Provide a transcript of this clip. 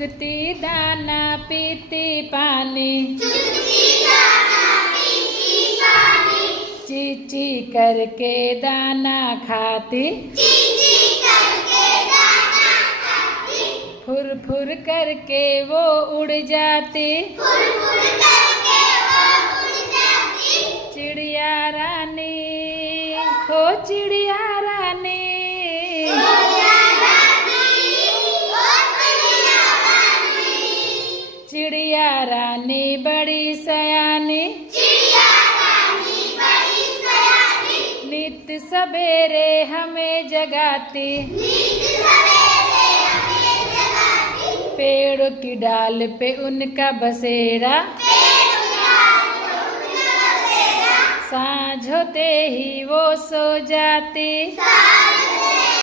चुगती दाना पीती पानी, ची ची करके दाना खाती, फुर फुर करके वो उड़ जाती। चिड़िया रानी हो चिड़िया रानी, चिड़िया रानी बड़ी सयानी, नित सवेरे हमें जगाती। पेड़ की डाल पे उनका बसेरा, साँझ होते ही वो सो जाती।